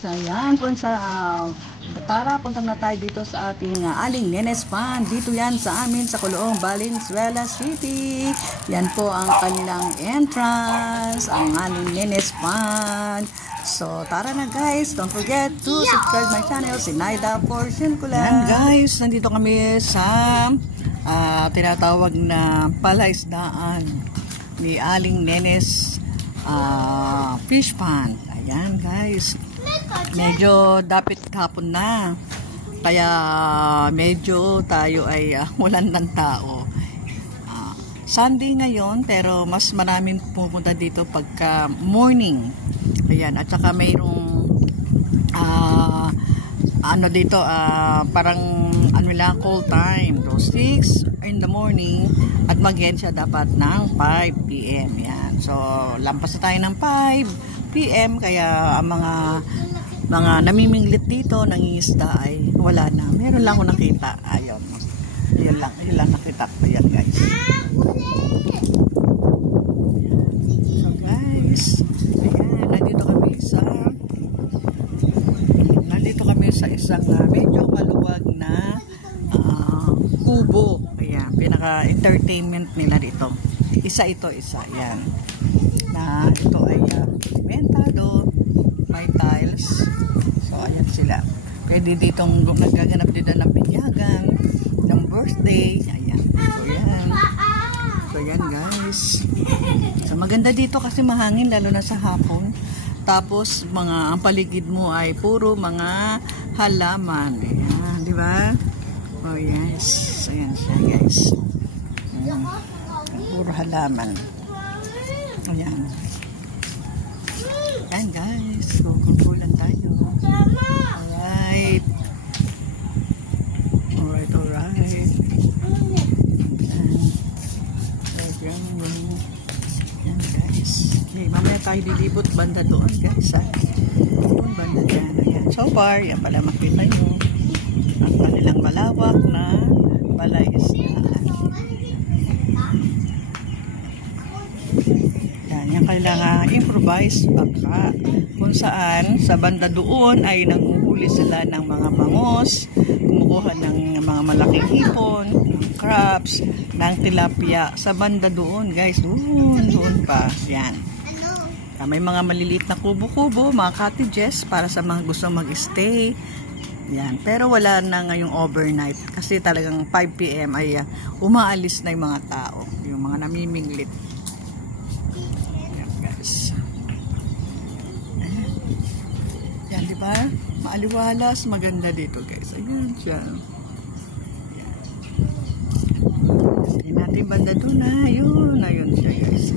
So, yan po tara, punta na tayo dito sa ating Aling Nenes Pan. Dito yan sa amin sa Coloong, Valenzuela City. Yan po ang kanilang entrance, ang Aling Nenes Pan. So, tara na guys. Don't forget to subscribe my channel, si Naida Portion ko lang. Yan guys, nandito kami sa tinatawag na palaisdaan ni Aling Nenes Fish Pan. Ayan guys. Medyo dapit hapon na. Kaya medyo tayo ay walan ng tao. Sunday ngayon, pero mas maraming pupunta dito pagka morning. Ayan, at saka mayroong ano dito, parang ano lang, call time. So 6 in the morning at mag-end siya dapat ng 5 PM. Yan. So lampas na tayo ng 5 PM, kaya ang mga namiminglit dito, nangingisda ay wala na. Meron lang ako nakita. Ayun. Yun lang nakita. Ayan guys. So guys, ayan, nandito kami sa isang medyo maluwag na kubo. Ayan, pinaka-entertainment nila dito. Isa. Ayan. Na ito ay mentado, may tiles. So ayan sila. Pwede ditong nagaganap dito ng pinyagan, ng birthday. Ayan. So yan guys. So maganda dito kasi mahangin, lalo na sa hapon. Tapos ang paligid mo ay puro mga halaman. Ayan, di ba? Oh yes. So yan siya guys. Puro halaman. Ayan. Ayan guys. Kukulan tayo. Alright. Ayan guys. Okay, mamaya tayo dilibot banda doon guys. Doon banda dyan. Ayan. So far, yan pala makita nyo. Ang kanilang malawak na palaisdaan. Yung kailangan improvise baka, kung saan sa banda doon ay nanguhuli sila ng mga bangos, kumukuha ng mga malaking hipon, ng crabs, ng tilapia sa banda doon guys, doon pa yan. May mga maliliit na kubo-kubo, mga cottages para sa mga gusto mag-stay yan, pero wala na ngayong overnight kasi talagang 5 PM ay umaalis na yung mga tao, yung mga namiminglit. Yan, di ba? Maaliwalas, maganda dito, guys. Ayan siya. Yan natin banda doon na. Ayun siya, guys.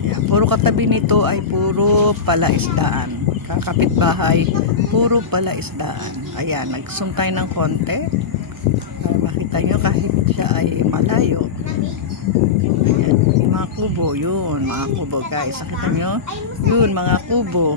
Yan, puro katabi nito ay puro palaisdaan. Kakapitbahay, puro palaisdaan. Ayan, nag-zoom tayo ng konti. Makita nyo kahit siya ay malayo. Ayan, mga kubo, mga kubo guys. Nakita nyo? Mga kubo.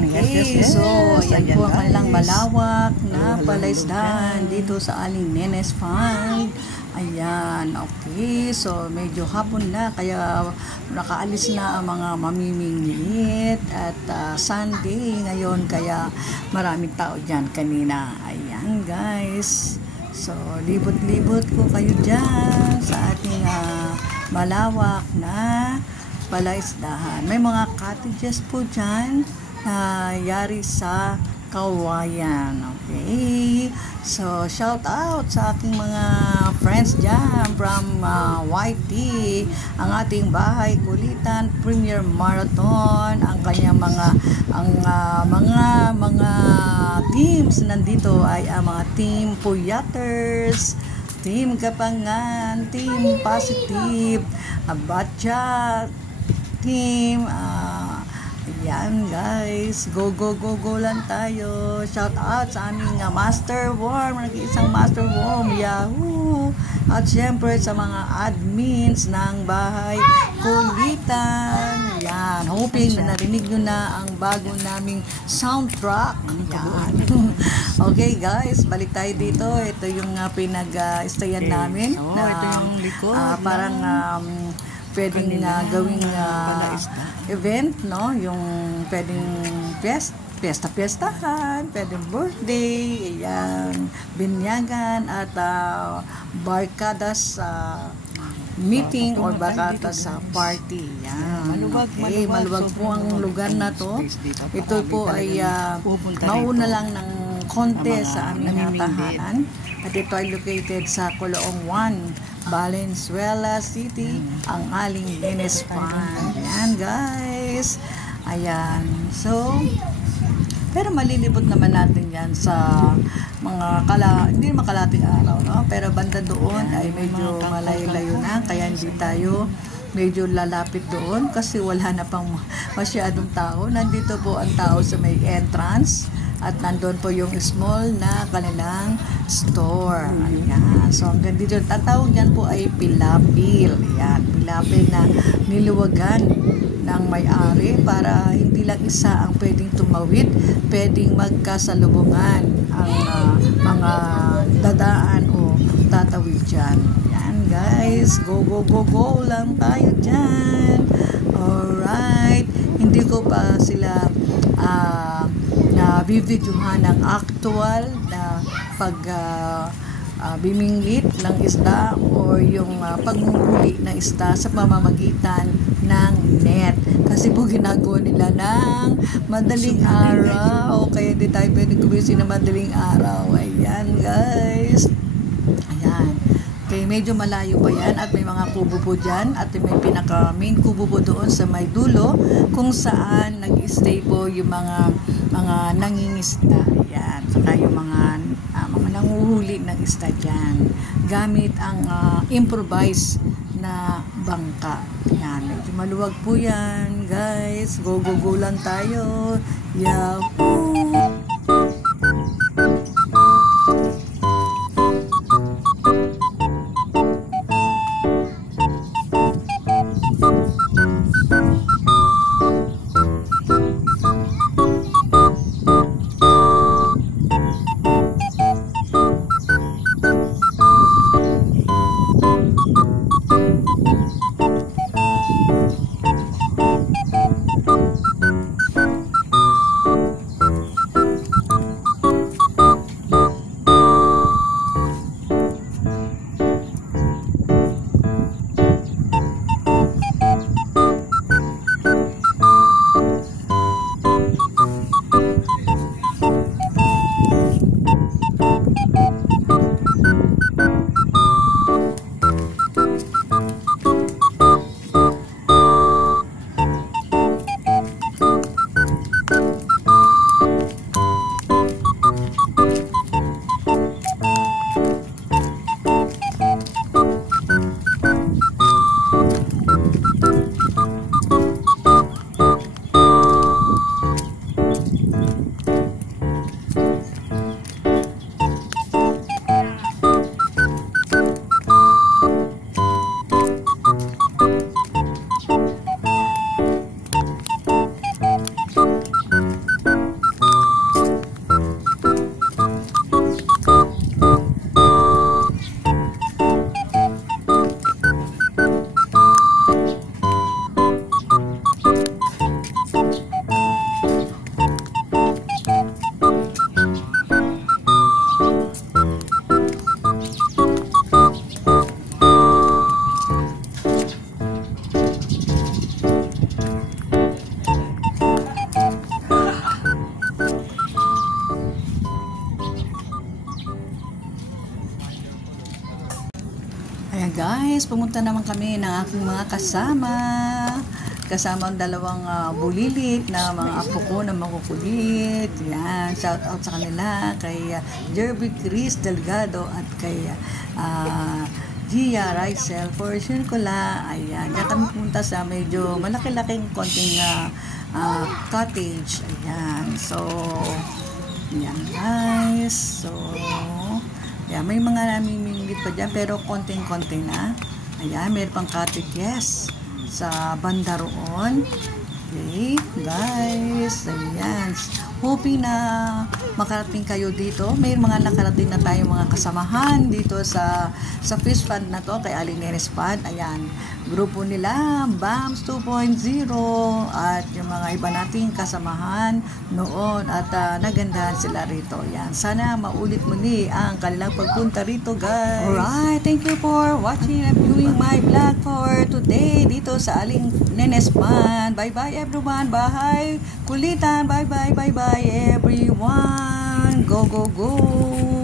Guys. So, yan po ang kanilang malawak na palaisdaan dito sa Aling Nenes Pan. Ayan, okay. So, medyo hapon na, kaya nakaalis na ang mga mamiminglit. At Sunday ngayon, kaya maraming tao dyan kanina. Ayan, guys. So, libot-libot ko kayo dyan sa ating malawak na palaisdahan. May mga cottages po dyan na yari sa kawayan. Okay, so shout out sa aking mga friends dyan from YT, ang ating bahay kulitan Premier Marathon, ang kanyang mga teams nandito ay ang mga team Puyaters, team Kapangan, team Positive, Abatcha team. Yan guys, go lang tayo. Shout out sa aming Master Worm, nag-iisang Master Worm, Yahoo! At syempre sa mga admins ng bahay kulitan. Ayan, hoping na narinig nyo na ang bago naming soundtrack. Ayan. Okay guys, balik tayo dito. Ito yung pinag-stayan namin. Ito yung likod. Parang pwedeng gawing event, no? Yung pwedeng piyesta-piyestahan, pwedeng birthday, ayan, binyagan, at barkadas meeting or barkadas sa party. Yan. Maluwag po ang lugar na to. Ito po ay mauna lang ng konti sa aming tahanan. At ito ay located sa Coloong 1, Valenzuela City, ang aling Nenespan. Yan guys. Ayan. So, pero malilibot naman natin yan sa mga hindi makalating araw, no? Pero banda doon ay medyo malayo-layo na, kaya hindi tayo medyo lalapit doon kasi wala na pang masyadong tao. Nandito po ang tao sa may entrance at nandun po yung small na kanilang store. Ayan. So hanggang dito, tatawag yan po ay pilapil. Ayan, pilapil na niluwagan ng may-ari para hindi lang isa ang pwedeng tumawid, pwedeng magkasalubungan ang mga dadaan o tatawid dyan. Yan guys, go go go go lang tayo dyan. Alright, hindi ko pa sila na bibidyohan ng actual na pag bimingit ng isda o yung pagmumuli ng isda sa pamamagitan ng net. Kasi po ginagawa nila ng madaling araw. Kaya hindi tayo pwede gumising na madaling araw. Ayan guys. Ayan. Okay, medyo malayo pa yan at may mga kubo po dyan at may pinaka main kubo po doon sa may dulo kung saan nag-stay po yung mga nangingisda. Ayan. Saka yung mga nanguhuli ng isda dyan gamit ang improvised na bangka. Yan, medyo maluwag po yan guys. Go go go lang tayo. Yahoo! Ayan guys, pumunta naman kami ng aking mga kasama. Kasama ang dalawang bulilit na mga apo ko na makukulit. Yan, shout out sa kanila kay Jerby Chris Delgado at kay Gia Rysel Fortune Kula. Ayan, diyan kami pumunta sa medyo malaki-laking konting cottage. Ayan, so yan guys. So yeah, may mga namimingit pa dyan pero konting-konti na. Ayan, mayroon pang cottages sa banda roon. Okay, guys, ayan. Hoping na makarating kayo dito. May mga nakarating na tayong mga kasamahan dito sa fish fund na to kay Aling Nenes Fund. Ayan, grupo nila BAMS 2.0 at yung mga iba nating kasamahan noon at nagandahan sila rito. Ayan, sana maulit muli ang kanilang pagpunta rito, guys. Alright, thank you for watching and viewing my vlog for today dito sa Aling Nenes Fund. Bye bye everyone. Bye kulitan. Bye bye everyone. Go go go.